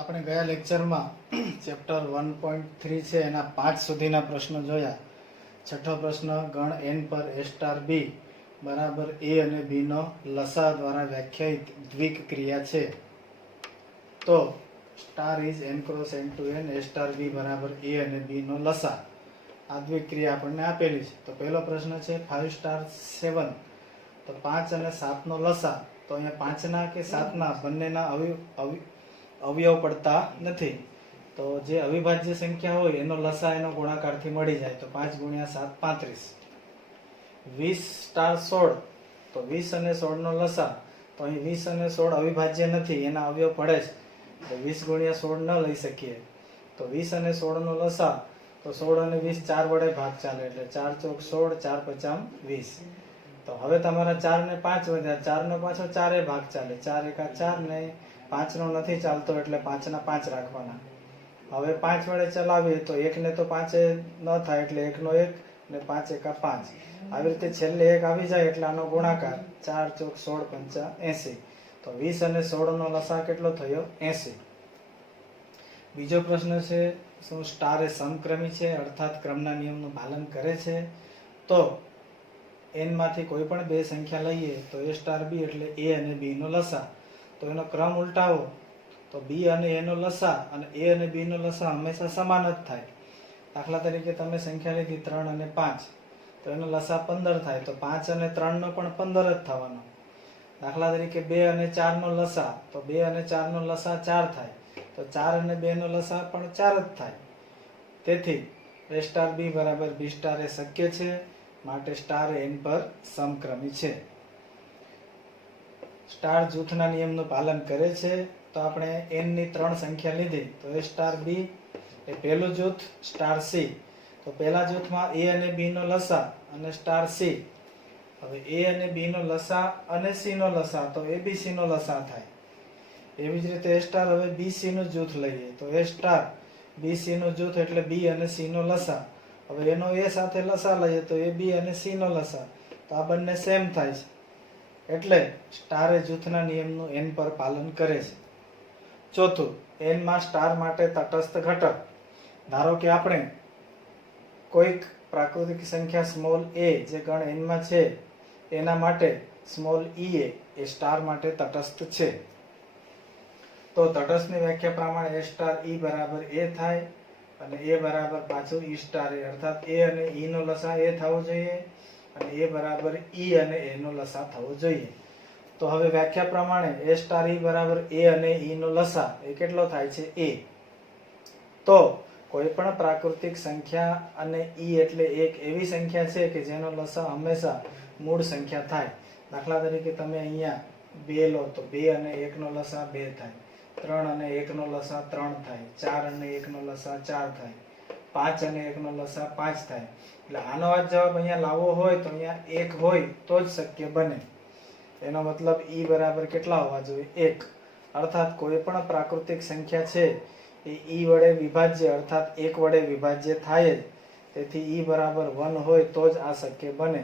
આપણે ગયા લેક્ચરમાં ચેપ્ટર 1.3 છે એના 5 સુધીના પ્રશ્નો જોયા. છઠ્ઠો પ્રશ્ન, ગણ n પર a સ્ટાર b બરાબર a અને b નો લસા દ્વારા વ્યાખ્યાયિત દ્વિક ક્રિયા છે. તો star is n cross n to n a star b બરાબર a અને b નો લસા. આ દ્વિક ક્રિયા આપણને આપેલી છે. તો પહેલો પ્રશ્ન છે 5 સ્ટાર 7, તો 5 અને 7 નો લસા. તો અહીંયા 5 ના કે 7 ના બંનેના અવયવ પડતા નથી. તો જે અવિભાજ્ય સંખ્યા હોય એનો લસા એનો ગુણાકારથી મળી જાય. તો 5 ગુણ્યા 7 35. 20 સ્ટાર 16, તો 20 અને 16 નો લસા. તો અહીં 20 અને 16 અવિભાજ્ય નથી, એના અવયવ પડે છે. તો 20 ગુણ્યા 16 ન લઈ શકીએ. તો 20 અને 16 નો લસા, તો 16 અને 20 4 વડે ભાગ ચાલે, એટલે 4 ચોક 16, 4 પચામ 20. તો હવે તમારા 4 ને 5 વધ્યા, 4 નો પાછો 4 ભાગ ચાલે, 4 એકા 4 ને 5 નો નથી ચાલતો, એટલે 5 ના 5 રાખવાના. હવે 5 વડે ચલાવીએ તો 1 ને તો 5 ન થાય, એટલે 1 નો 1 ને 5 એકા 5. આવી રીતે છેલ્લે 1 આવી જાય એટલે આનો ગુણાકાર, 4 ચોક 16 પંચા 80. તો 20 અને 16 નો લસા કેટલો થયો? 80. બીજો પ્રશ્ન છે, શું સ્ટાર એ સમક્રમી છે, અર્થાત ક્રમના નિયમનું પાલન કરે છે? તો n માંથી કોઈ પણ બે સંખ્યા લઈએ તો a સ્ટાર b એટલે a અને b નો લસા. તો એનો ક્રમ ઉલટાવો તો b અને a નો લસા અને a અને b નો લસા હંમેશા સમાન જ થાય. દાખલા તરીકે તમે સંખ્યા લીધી 3 અને 5, તો એનો લસા 15 થાય. તો 5 અને 3 નો પણ 15 જ થવાનો. દાખલા તરીકે 2 અને 4 નો લસા, તો 2 અને 4 નો લસા 4 થાય. તો 4 અને 2 નો લસા પણ 4 જ થાય. તેથી a સ્ટાર b બરાબર b સ્ટાર એ શક્ય છે, માટે સ્ટાર n પર સમક્રમી છે. સ્ટાર જૂથના નિયમનું પાલન કરે છે. તો આપણે n ની 3 સંખ્યા લીધી, તો a સ્ટાર b એ પહેલું જૂથ, સ્ટાર c. તો પહેલા જૂથમાં a અને b નો લસા અને સ્ટાર c. હવે a અને b નો લસા અને c નો લસા, તો abc નો લસા થાય. એવી જ રીતે a સ્ટાર હવે bc નું જૂથ લઈએ, તો a સ્ટાર bc નું જૂથ એટલે b અને c નો લસા. હવે એનો a સાથે લસા લઈએ તો ab અને c નો લસા, તો આ બંને સેમ થાય છે. એટલે સ્ટાર એ જૂથના નિયમનું n પર પાલન કરે છે. ચોથું, n માં સ્ટાર માટે તટસ્થ ઘટક. ધારો કે આપણે કોઈક પ્રાકૃતિક સંખ્યા સ્મોલ a જે ગણ n માં છે એના માટે સ્મોલ ea એ સ્ટાર માટે તટસ્થ છે. તો તટસ્થની વ્યાખ્યા પ્રમાણે a સ્ટાર e બરાબર a થાય અને a બરાબર પાછું e સ્ટાર a, અર્થાત a અને e નો લસા a થવો જોઈએ અને a બરાબર e અને a નો લસા થવો જોઈએ. તો હવે વ્યાખ્યા પ્રમાણે a સ્ટાર e બરાબર a અને e નો લસા એ કેટલો થાય છે? a. તો કોઈ પણ પ્રાકૃતિક સંખ્યા અને e એટલે એક એવી સંખ્યા છે કે જેનો લસા હંમેશા મૂળ સંખ્યા થાય. દાખલા તરીકે તમે અહીંયા 2 લો તો 2 અને 1 નો લસા 2 થાય, 3 અને 1 નો લસા 3 થાય, 4 અને 1 નો લસા 4 થાય, 5 અને 1 નો લસા 5 થાય. એટલે આનો આ જવાબ અહીંયા લાવવો હોય તો અહીંયા 1 હોય તો જ શક્ય બને. એનો મતલબ e બરાબર કેટલા હોવા જોઈએ? 1. અર્થાત કોઈ પણ પ્રાકૃતિક સંખ્યા છે એ e વડે વિભાજ્ય અર્થાત 1 વડે વિભાજ્ય થાય જ. તેથી e બરાબર 1 હોય તો જ આ શક્ય બને.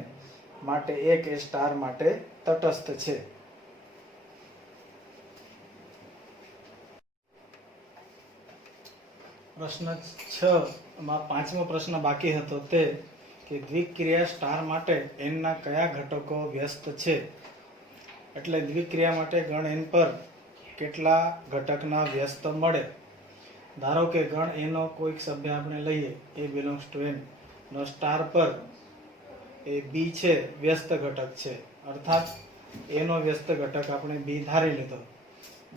માટે 1 એ સ્ટાર માટે તટસ્થ છે. પ્રશ્ન 6 માં પાંચમો પ્રશ્ન બાકી હતો તે કે દ્વિક્રિયા સ્ટાર માટે n ના કયા ઘટકો વ્યસ્ત છે. એટલે દ્વિક્રિયા માટે ગણ n પર કેટલા ઘટકના વ્યસ્ત મળે. ધારો કે ગણ a નો કોઈક સભ્ય આપણે લઈએ, a belongs to n નો સ્ટાર પર એ b છે, વ્યસ્ત ઘટક છે. અર્થાત a નો વ્યસ્ત ઘટક આપણે b ધારી લીધો.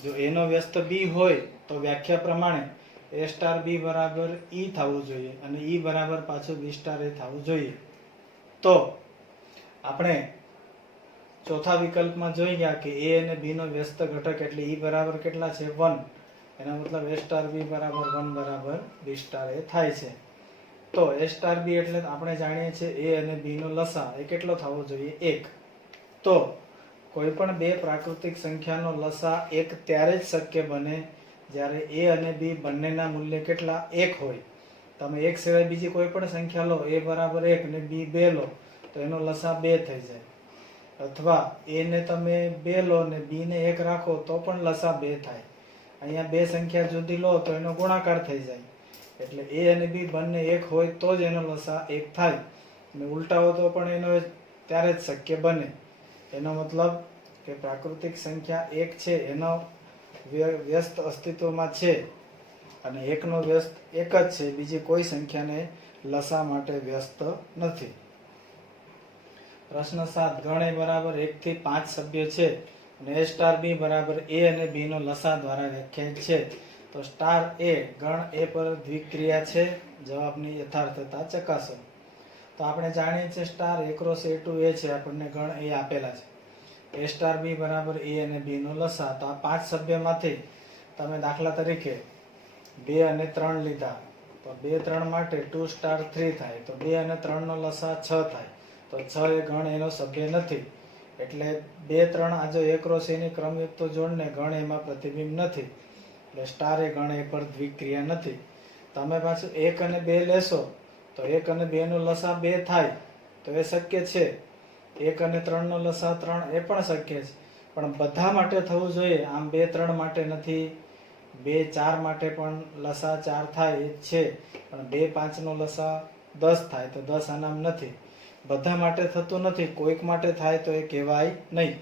જો a નો વ્યસ્ત b હોય તો વ્યાખ્યા પ્રમાણે a સ્ટાર b બરાબર e થવું જોઈએ અને e બરાબર પાછું b સ્ટાર a થવું જોઈએ. તો આપણે ચોથા વિકલ્પમાં જોઈ ગયા કે a અને b નો વ્યસ્ત ઘટક એટલે e બરાબર કેટલા છે? 1. એનો મતલબ a સ્ટાર b બરાબર 1 બરાબર b સ્ટાર a થાય છે. તો a સ્ટાર b એટલે આપણે જાણીએ છીએ a અને b નો લસા એ કેટલો થવો જોઈએ? 1. તો કોઈ પણ બે પ્રાકૃતિક સંખ્યાનો લસા 1 ત્યારે જ શક્ય બને જ્યારે a અને b બંનેના મૂલ્ય કેટલા? 1 હોય. તમે 1 સિવાય બીજી કોઈ પણ સંખ્યા લો, a બરાબર 1 અને b 2 લો તો એનો લસા 2 થઈ જાય. અથવા a ને તમે 2 લો ને b ને 1 રાખો તો પણ લસા 2 થાય. અહીંયા બે સંખ્યા જુદી લો તો એનો ગુણાકાર થઈ જાય, એટલે a અને b બંને એક હોય તો જ એનો લસા એક થાય, અને ઉલટાવો તો પણ એનો ત્યારે જ શક્ય બને. એનો મતલબ કે પ્રાકૃતિક સંખ્યા એક છે એનો વ્યસ્ત અસ્તિત્વમાં છે, અને એકનો વ્યસ્ત એક જ છે, બીજી કોઈ સંખ્યાને લસા માટે વ્યસ્ત નથી. પ્રશ્ન 7, ગણ a બરાબર 1 થી 5 સભ્ય છે અને a સ્ટાર b બરાબર a અને b નો લસા દ્વારા વ્યાખ્યાયિત છે, તો સ્ટાર a ગણ a પર દ્વિક્રિયા છે? જવાબની યથાર્થતા ચકાસો. તો આપણે જાણીએ છીએ star a cross a to a છે, આપણને ગણ a આપેલા છે. a સ્ટાર b બરાબર a અને b નો લસા, તો આ 5 સભ્યમાંથી તમે દાખલા તરીકે 2 અને 3 લીધા, તો 2 3 માટે 2 સ્ટાર 3 થાય, તો 2 અને 3 નો લસા 6 થાય, તો 6 એ ગણ એનો સભ્ય નથી, એટલે 2 3 આ જો a ક્રોસ a ની ક્રમયુક્ત જોડને ગણ એમાં પ્રતિબિંબ નથી, એટલે સ્ટાર એ ગણ એ પર દ્વિક્રિયા નથી. તમે પાછું 1 અને 2 લેશો તો 1 અને 2 નો લસા 2 થાય, તો એ શક્ય છે. 1 અને 3 નો લસા 3 એ પણ શક્ય છે, પણ બધા માટે થવું જોઈએ, આમ 2 3 માટે નથી. 2 4 માટે પણ લસા 4 થાય એ છે, પણ 2 5 નો લસા 10 થાય, તો 10 આનામ નથી. બધા માટે થતું નથી, કોઈક માટે થાય તો એ કહેવાય નહીં.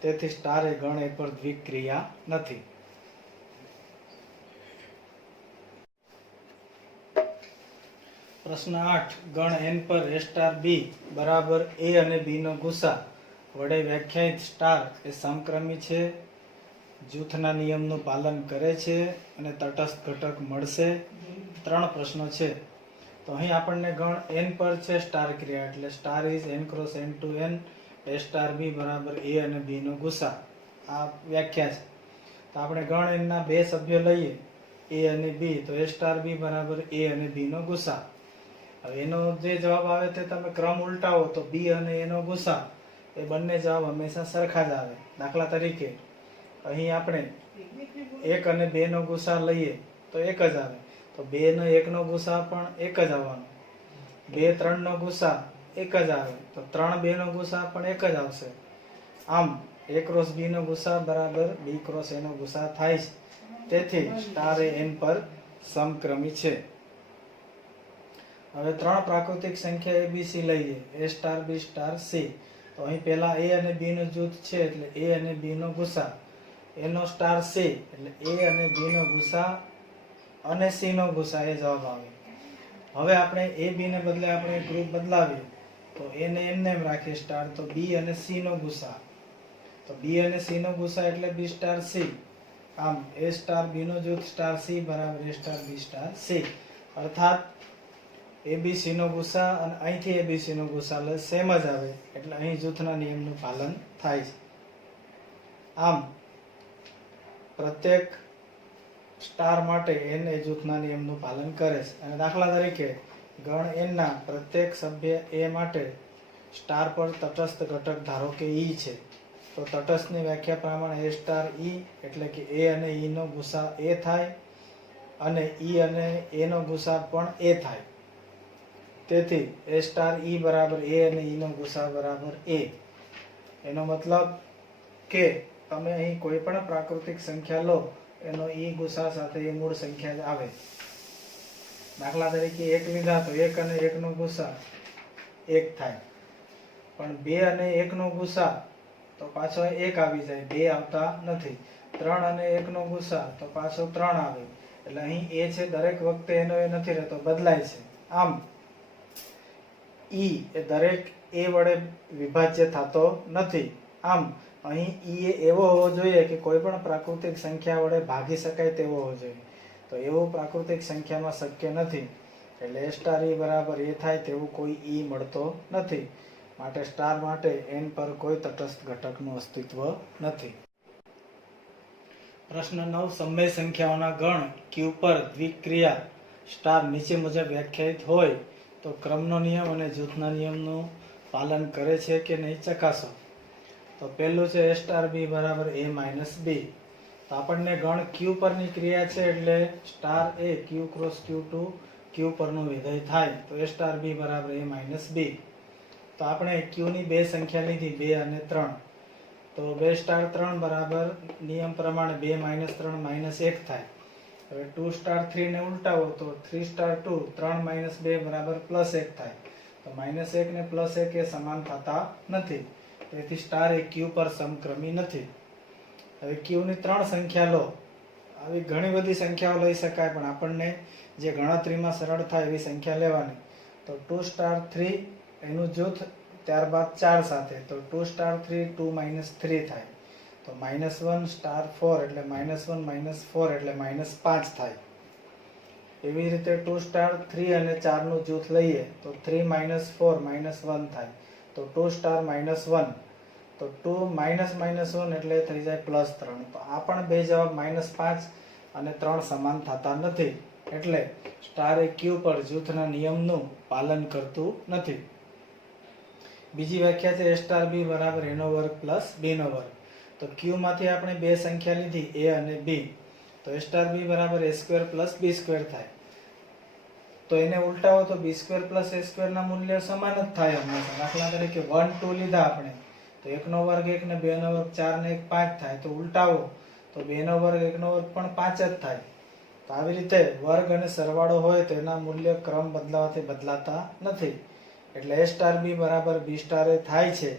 તેથી સ્ટાર એ ગણ એ પર દ્વિક્રિયા નથી. પ્રશ્ન 8, ગણ n પર a સ્ટાર b બરાબર a અને b નો ગુસા વડે વ્યાખ્યાયિત સ્ટાર એ સમક્રમી છે, જૂથના નિયમનું પાલન કરે છે અને તટસ્થ ઘટક મળશે. 3 પ્રશ્નો છે. તો અહીં આપણને ગણ n પર છે સ્ટાર ક્રિયા, એટલે star is n cross n to n a star b બરાબર a અને b નો ગુસા, આ વ્યાખ્યા છે. તો આપણે ગણ n ના બે સભ્યો લઈએ a અને b, તો a સ્ટાર b બરાબર a અને b નો ગુસા. હવે એનો જે જવાબ આવે તે તમે ક્રમ ઉલટાવો તો b અને a નો ગુસા એ બંને જવાબ હંમેશા સરખા જ આવે. દાખલા તરીકે અહીં આપણે 1 અને 2 નો ગુસા લઈએ તો એક જ આવે, તો 2 અને 1 નો ગુસા પણ એક જ આવવાનો. 2 3 નો ગુસા એક જ આવે, તો 3 2 નો ગુસા પણ એક જ આવશે. આમ a ક્રોસ b નો ગુસા બરાબર b ક્રોસ a નો ગુસા થાય છે. તેથી સ્ટાર એ n પર સમક્રમી છે. હવે 3 પ્રાકૃતિક સંખ્યા abc લઈએ, a star b star c. તો અહીં પહેલા a અને b નું જૂથ છે, એટલે a અને b નો ગુસા, એનો સ્ટાર c, એટલે a અને b નો ગુસા અને c નો ગુસા, એ જવાબ આવે. હવે આપણે a b ને બદલે આપણે ગ્રુપ બદલાવીએ, તો a ને એમને એમ રાખીએ સ્ટાર, તો b અને c નો ગુસા, તો b અને c નો ગુસા એટલે b સ્ટાર c. આમ a સ્ટાર b નો જૂથ સ્ટાર c બરાબર a star b star c, અર્થાત abc નો ગુસા અને અહીંથી abc નો ગુસા સેમ જ આવે, એટલે અહીં જૂથના નિયમનું પાલન થાય છે. આમ પ્રત્યેક સ્ટાર માટે n એ જૂથના નિયમનું પાલન કરે છે. અને દાખલા તરીકે ગણ n ના પ્રત્યેક સભ્ય a માટે સ્ટાર પર તટસ્થ ઘટક ધારો કે e છે, તો તટસ્થની વ્યાખ્યા પ્રમાણે a સ્ટાર e એટલે કે a અને e નો ગુસા a થાય, અને e અને a નો ગુસા પણ a થાય. તેથી a સ્ટાર e બરાબર a અને e નો ગુસા બરાબર a. એનો મતલબ કે તમે અહીં કોઈ પણ પ્રાકૃતિક સંખ્યા લો, એનો e ગુસા સાથે એ મૂળ સંખ્યા જ આવે. દાખલા તરીકે 1 લીધા તો 1 અને 1 નો ગુસા 1 થાય, પણ 2 અને 1 નો ગુસા તો પાછો 1 આવી જાય, 2 આવતા નથી. 3 અને 1 નો ગુસા તો પાછો 3 આવે, એટલે અહીં a છે દરેક વખતે એનો એ નથી રહેતો, બદલાય છે. આમ e એ દરેક a વડે વિભાજ્ય થતો નથી. આમ અહીં e એવો હોવો જોઈએ કે કોઈ પણ પ્રાકૃતિક સંખ્યા વડે ભાગી શકાય તેવો હોવો જોઈએ, તો એવું પ્રાકૃતિક સંખ્યામાં શક્ય નથી, એટલે a સ્ટાર e બરાબર a થાય તેવું કોઈ e મળતો નથી. માટે સ્ટાર માટે n પર કોઈ તટસ્થ ઘટકનું અસ્તિત્વ નથી. પ્રશ્ન 9, સમય સંખ્યાઓના ગણ q પર દ્વિક્રિયા સ્ટાર નીચે મુજબ વ્યાખ્યાયિત હોય તો ક્રમનો નિયમ અને જૂથના નિયમનું પાલન કરે છે કે નહીં ચકાસો. તો પહેલું છે a સ્ટાર b બરાબર a માઇનસ b. તો આપણને ગણ q પરની ક્રિયા છે, એટલે star a q cross q2 q પરનું વિધેય થાય, તો a સ્ટાર b બરાબર a માઇનસ b. તો આપણે q ની બે સંખ્યા લીધી, 2 અને 3. તો 2 સ્ટાર 3 બરાબર નિયમ પ્રમાણે 2 માઇનસ 3 માઇનસ 1 થાય. હવે 2 સ્ટાર 3 ને ઉલટાવો તો 3 સ્ટાર 2 3 માઇનસ 2 બરાબર પ્લસ 1 થાય. તો માઇનસ 1 ને પ્લસ 1 એ સમાન થતા નથી, તેથી સ્ટાર એ ક્યુ પર સમક્રમી નથી. હવે ક્યુ ની 3 સંખ્યા લો. આવી ઘણી બધી સંખ્યાઓ લઈ શકાય, પણ આપણને જે ગણતરીમાં સરળ થાય એવી સંખ્યા લેવાની. તો 2 સ્ટાર 3 એનું જૂથ, ત્યારબાદ 4 સાથે, તો 2 સ્ટાર 3 2 માઇનસ 3 થાય. તો -1 સ્ટાર 4 એટલે -1 -4 એટલે -5 થાય. એવી રીતે 2 સ્ટાર 3 અને 4 નું જૂથ લઈએ તો 3 -4 -1 થાય. તો 2 સ્ટાર -1, તો 2 -1 એટલે થઈ જાય +3. તો આ પણ બે જવાબ -5 અને 3 સમાન થતા નથી, એટલે સ્ટાર એ ક્યુ પર જૂથના નિયમનું પાલન કરતું નથી. બીજી વ્યાખ્યા છે a સ્ટાર b બરાબર a નો વર્ગ પ્લસ b નો વર્ગ. તો ક્યુ માંથી આપણે બે સંખ્યા લીધી a અને b, તો a સ્ટાર b બરાબર a square plus b square થાય. તો એને ઉલટાવો તો b square plus a square ના મૂલ્ય સમાન જ થાય હંમેશા. દાખલા તરીકે 1 2 લીધા આપણે, તો 1 નો વર્ગ 1 ને 2 નો વર્ગ 4 ને 1 5 થાય. તો ઉલટાવો તો 2 નો વર્ગ 1 નો વર્ગ પણ 5 જ થાય. તો આવી રીતે વર્ગ અને સરવાળો હોય તો એના મૂલ્ય ક્રમ બદલાવાથી બદલાતા નથી, એટલે a સ્ટાર b બરાબર b સ્ટાર a થાય છે.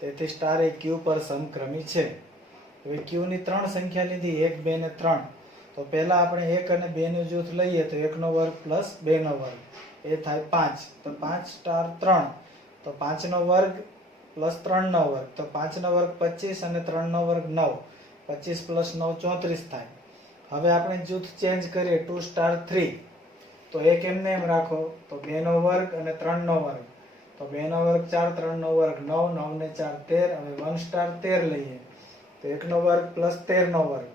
તેથી સ્ટાર એ ક્યુ પર સમક્રમી છે. હવે ક્યુ ની 3 સંખ્યા લીધી 1 2 ને 3. તો પહેલા આપણે 1 અને 2 નું જૂથ લઈએ તો 1 નો વર્ગ પ્લસ 2 નો વર્ગ એ થાય 5. તો 5 સ્ટાર 3, તો 5 નો વર્ગ પ્લસ 3 નો વર્ગ, તો 5 નો વર્ગ 25 અને 3 નો વર્ગ 9, 25 પ્લસ 9 34 થાય. હવે આપણે જૂથ ચેન્જ કરીએ 2 સ્ટાર 3, તો એક એમને એમ રાખો, તો 2 નો વર્ગ અને 3 નો વર્ગ, તો 2 નો વર્ગ 4, 3 નો વર્ગ 9, 9 ને 4 13. હવે 1 સ્ટાર 13 લઈએ તો 1 નો વર્ગ પ્લસ 13 નો વર્ગ,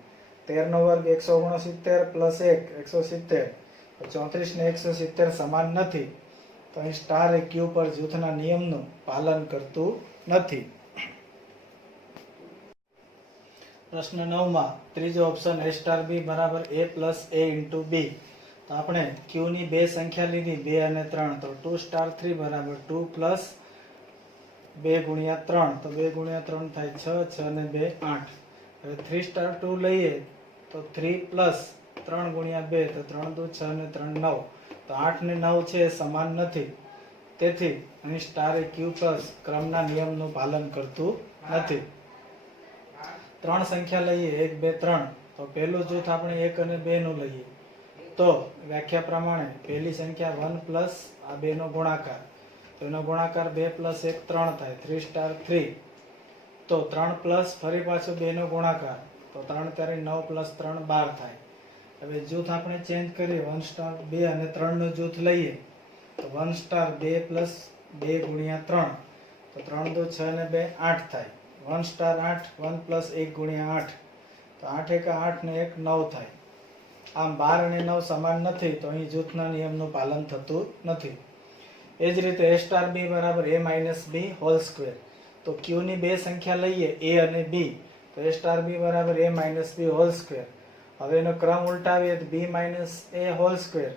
13 નો વર્ગ 169 પ્લસ 1 170. તો 34 ને 170 સમાન નથી, તો અહીં સ્ટાર એ ક્યુ પર જૂથના નિયમનું પાલન કરતું નથી. પ્રશ્ન 9 માં ત્રીજો ઓપ્શન a સ્ટાર b બરાબર a plus a into b. તો આપણે ક્યુ ની બે સંખ્યા લીધી 2 અને 3, તો 2 સ્ટાર 3 બરાબર 2 પ્લસ 2 ગુણ્યા 3, તો 2 ગુણ્યા 3 થાય 6, 6 ને 2 8. હવે 3 સ્ટાર 2 લઈએ તો 3 પ્લસ 3 ગુણ્યા 2, તો 3 2 6 ને 3 9. તો 8 ને 9 છે સમાન નથી, તેથી અહીં સ્ટાર એ ક્યુ પ્લસ ક્રમના નિયમનું પાલન કરતું નથી. 3 સંખ્યા લઈએ 1 2 3, તો પહેલું જૂથ આપણે 1 અને 2 નું લઈએ. તો વ્યાખ્યા પ્રમાણે પહેલી સંખ્યા 1 પ્લસ આ 2 નો ગુણાકાર, તો એનો ગુણાકાર 2 પ્લસ 1 3 થાય. 3 સ્ટાર 3, તો 3 પ્લસ ફરી પાછું 2 નો ગુણાકાર, તો 3 તારી 9 પ્લસ 3 12 થાય. હવે જૂથ આપણે ચેન્જ કરીએ, 1 સ્ટાર 2 અને 3 નું જૂથ લઈએ તો 1 સ્ટાર 2 પ્લસ 2 ગુણ્યા 3, તો 3 2 6 ને 2 8 થાય. 1 સ્ટાર 8, 1 પ્લસ 1 ગુણ્યા 8, તો 8 1 8 ને 1 9 થાય. આમ 12 અને 9 સમાન નથી, તો અહીં જૂથના નિયમનું પાલન થતું નથી. એ જ રીતે a સ્ટાર b બરાબર a minus b whole square. તો ક્યુ ની બે સંખ્યા લઈએ a અને b, તો a સ્ટાર b બરાબર a minus b whole square. હવે એનો ક્રમ ઉલટાવીએ તો b minus a whole square.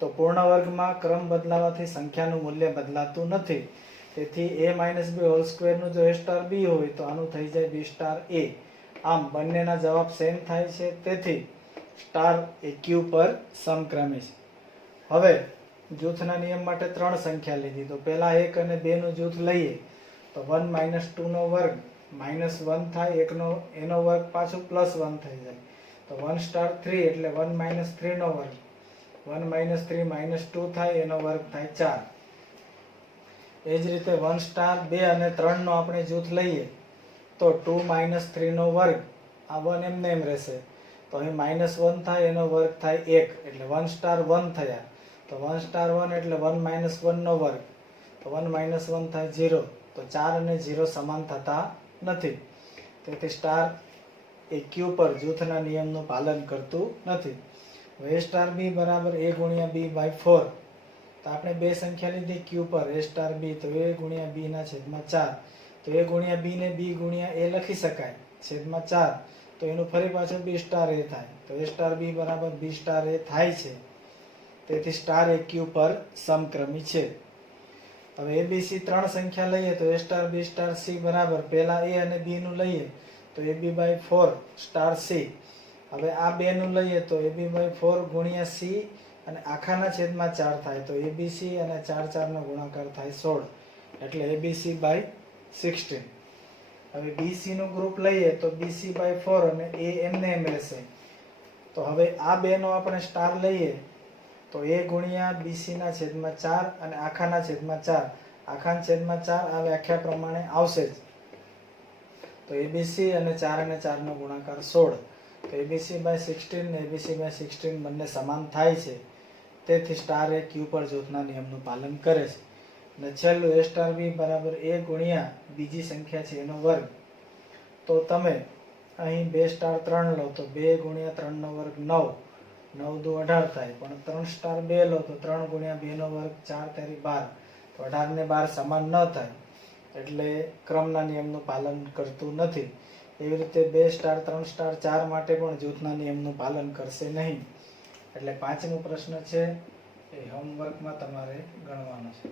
તો પૂર્ણ વર્ગમાં ક્રમ બદલાવાથી સંખ્યાનું મૂલ્ય બદલાતું નથી, તેથી a minus b whole square નું જો a સ્ટાર b હોય તો આનું થઈ જાય b સ્ટાર a. આમ બંનેના જવાબ સેમ થાય છે, તેથી સ્ટાર એ ક્યુ પર સમક્રમી છે. હવે જૂથના નિયમ માટે 3 સંખ્યા લીધી, તો પહેલા 1 અને 2 નું જૂથ લઈએ તો 1 માઇનસ 2 નો વર્ગ માઇનસ 1 થાય, એનો વર્ગ પાછું પ્લસ 1 થઈ જાય. તો 1 સ્ટાર 3 એટલે 1 માઇનસ 3 નો વર્ગ, 1 માઇનસ 3 માઇનસ 2 થાય, એનો વર્ગ થાય 4. એ જ રીતે 1 સ્ટાર 2 અને 3 નો આપણે જૂથ લઈએ તો 2 માઇનસ 3 નો વર્ગ, આ 1 એમને એમ રહેશે, તો અહીં માઇનસ 1 થાય, એનો વર્ગ થાય 1, એટલે 1 સ્ટાર 1 થયા. તો 1 સ્ટાર 1 એટલે 1 માઇનસ 1 નો વર્ગ, તો 1 માઇનસ 1 થાય 0. તો 4 અને 0 સમાન થતા નથી, તેથી સ્ટાર એ ક્યુ પર જૂથના નિયમનું પાલન કરતું નથી. a સ્ટાર b બરાબર a ગુણ્યા b બાય 4. તો આપણે બે સંખ્યા લીધી ક્યુ પર a સ્ટાર b, તો a ગુણ્યા b ના છેદમાં 4. તો a ગુણ્યા b ને b ગુણ્યા a લખી શકાય છેદમાં 4, તો એનું ફરી પાછું b સ્ટાર a થાય. તો a સ્ટાર b બરાબર b સ્ટાર a થાય છે, તેથી સ્ટાર એ ક્યુ પર સમક્રમી છે. હવે એબીસી 3 સંખ્યા લઈએ તો a star b star c બરાબર પહેલા a અને b નું લઈએ તો ab/4 સ્ટાર c. હવે આ બે નું લઈએ તો ab/4 ગુણ્યા c અને આખાના છેદમાં 4 થાય તો abc અને 4 4 નો ગુણાકાર થાય 16 એટલે abc/16. હવે bc નું ગ્રુપ લઈએ તો bc/4 અને a એમને એમ રહેશે. તો હવે આ બે નો આપણે સ્ટાર લઈએ તો a ગુણ્યા bc ના છેદમાં 4 અને આખાના છેદમાં 4, આખાના છેદમાં 4 આ વ્યાખ્યા પ્રમાણે આવશે જ. તો abc અને 4 અને 4 નો ગુણાકાર 16 તો abc/16 ને abc/16 બંને સમાન થાય છે, તેથી સ્ટાર એ q પર જૂથના નિયમનું પાલન કરે છે. અને છેલ્લું a સ્ટાર b બરાબર a ગુણ્યા બીજી સંખ્યા છે એનો વર્ગ. તો તમે અહીં 2 સ્ટાર 3 લો તો 2 ગુણ્યા 3 નો વર્ગ 9, 9 દુ 18 થાય. પણ 3 સ્ટાર 2 લો તો 3 ગુણ્યા 2 નો વર્ગ 4 તેરી 12, તો 18 ને 12 સમાન ન થાય એટલે ક્રમના નિયમનું પાલન કરતું નથી. એવી રીતે 2 સ્ટાર 3 સ્ટાર 4 માટે પણ જૂથના નિયમનું પાલન કરશે નહીં. એટલે પાંચમો પ્રશ્ન છે એ હોમવર્કમાં તમારે ગણવાનો છે.